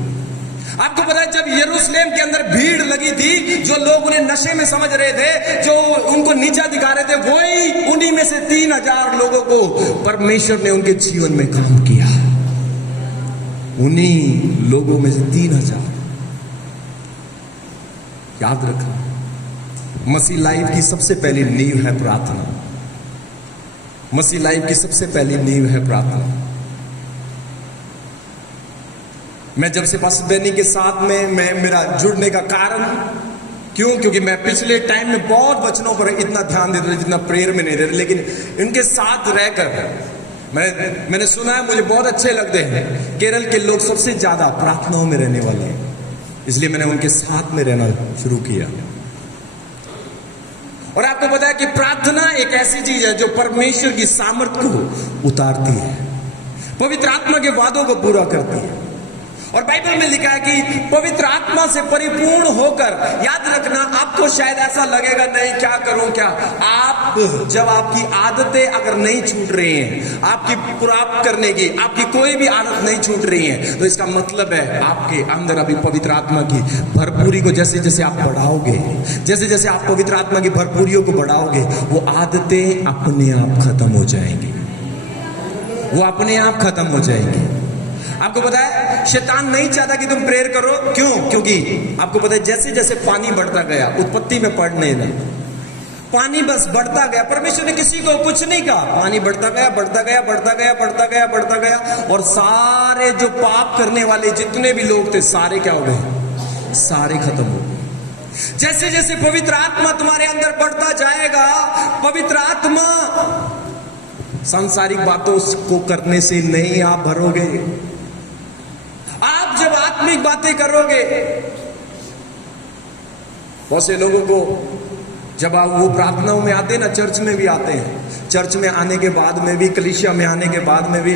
आपको पता है जब यरूशलेम के अंदर भीड़ लगी थी, जो लोग उन्हें नशे में समझ रहे थे, जो उनको नीचा दिखा रहे थे, वही उन्हीं में से 3000 लोगों को परमेश्वर ने उनके जीवन में काम किया। उन्हीं लोगों में से 3000। याद रखना, मसीह लाइफ की सबसे पहली नींव है प्रार्थना। मसीह लाइफ की सबसे पहली नींव है प्रार्थना। मैं जब से पास्टर बेनी के साथ में मेरा जुड़ने का कारण क्यों, क्योंकि मैं पिछले टाइम में बहुत वचनों पर इतना ध्यान देता था जितना प्रेयर में नहीं देता, लेकिन इनके साथ रहकर मैंने सुना है, मुझे बहुत अच्छे लगते हैं। केरल के लोग सबसे ज्यादा प्रार्थनाओं में रहने वाले हैं, इसलिए मैंने उनके साथ में रहना शुरू किया। और आपको पता है कि प्रार्थना एक ऐसी चीज है जो परमेश्वर की सामर्थ्य को उतारती है, पवित्र आत्मा के वादों को पूरा करती है। और बाइबल में लिखा है कि पवित्र आत्मा से परिपूर्ण होकर, याद रखना, आपको शायद ऐसा लगेगा नहीं क्या करूं क्या, आप जब आपकी आदतें अगर नहीं छूट रही हैं, आपकी प्राप्त करने की आपकी कोई भी आदत नहीं छूट रही है, तो इसका मतलब है आपके अंदर अभी पवित्र आत्मा की भरपूरी को जैसे जैसे आप बढ़ाओगे, जैसे जैसे आप पवित्र आत्मा की भरपूरियों को बढ़ाओगे, वो आदतें अपने आप खत्म हो जाएंगी, वो अपने आप खत्म हो जाएंगी। आपको पता है शैतान नहीं चाहता कि तुम प्रेयर करो, क्यों? क्योंकि आपको पता है जैसे जैसे पानी बढ़ता गया, उत्पत्ति में पढ़ नहीं रहा, पानी बस बढ़ता गया, परमेश्वर ने किसी को कुछ नहीं कहा, पानी बढ़ता गया, बढ़ता गया, बढ़ता गया, बढ़ता गया, बढ़ता गया, और सारे जो पाप करने वाले जितने भी लोग थे सारे क्या हो गए? सारे खत्म हो गए। जैसे जैसे पवित्र आत्मा तुम्हारे अंदर बढ़ता जाएगा, पवित्र आत्मा सांसारिक बातों को करने से नहीं आप भरोगे। आप जब आत्मिक बातें करोगे, बहुत से लोगों को जब आप वो प्रार्थनाओं में आते हैं ना, चर्च में भी आते हैं, चर्च में आने के बाद में भी, कलीसिया में आने के बाद में भी,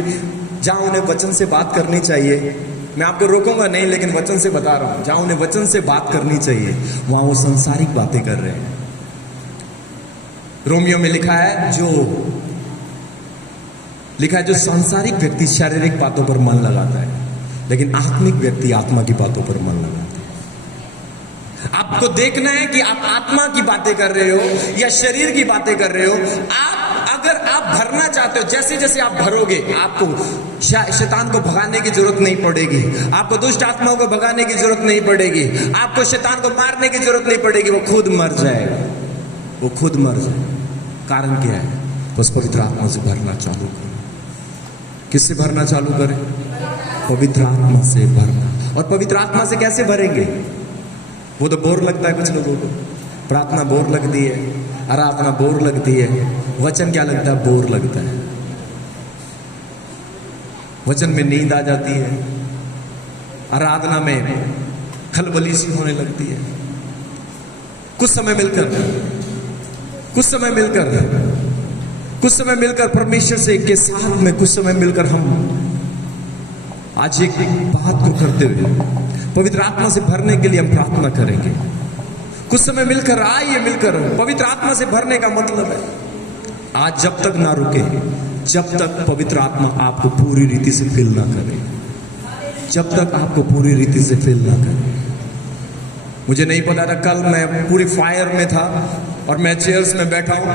जहां उन्हें वचन से बात करनी चाहिए, मैं आपको रोकूंगा नहीं, लेकिन वचन से बता रहा हूं, जहां उन्हें वचन से बात करनी चाहिए वहां वो सांसारिक बातें कर रहे हैं। रोमियो में लिखा है जो सांसारिक व्यक्ति शारीरिक बातों पर मन लगाता है, लेकिन आत्मिक व्यक्ति आत्मा की बातों पर मन लगाता है। आपको देखना है कि आप आत्मा की बातें कर रहे हो या शरीर की बातें कर रहे हो। अगर आप भरना चाहते हो, जैसे जैसे आप भरोगे, आपको शैतान को भगाने की जरूरत नहीं पड़ेगी, आपको दुष्ट आत्माओं को भगाने की जरूरत नहीं पड़ेगी, आपको शैतान को मारने की जरूरत नहीं पड़ेगी, वो खुद मर जाएगा, वो खुद मर जाएगा। कारण क्या है? बस पवित्र आत्मा से भरना चालू करें। किससे भरना चालू करें? पवित्र आत्मा से भरना। और पवित्र आत्मा से कैसे भरेंगे? वो तो बोर लगता है कुछ लोगों को, प्रार्थना बोर लगती है, आराधना बोर लगती है, वचन क्या लगता है? बोर लगता है, वचन में नींद आ जाती है, आराधना में खलबली सी होने लगती है। कुछ समय मिलकर परमेश्वर से के साथ में कुछ समय मिलकर हम आज एक बात को करते हुए पवित्र आत्मा से भरने के लिए हम प्रार्थना करेंगे। कुछ समय मिलकर पवित्र आत्मा से भरने का मतलब है आज जब तक ना रुके, जब तक पवित्र आत्मा आपको पूरी रीति से फिल ना करे, जब तक आपको पूरी रीति से फिल ना करे। मुझे नहीं पता था, कल मैं पूरी फायर में था और मैं चेयर्स में बैठा हूं,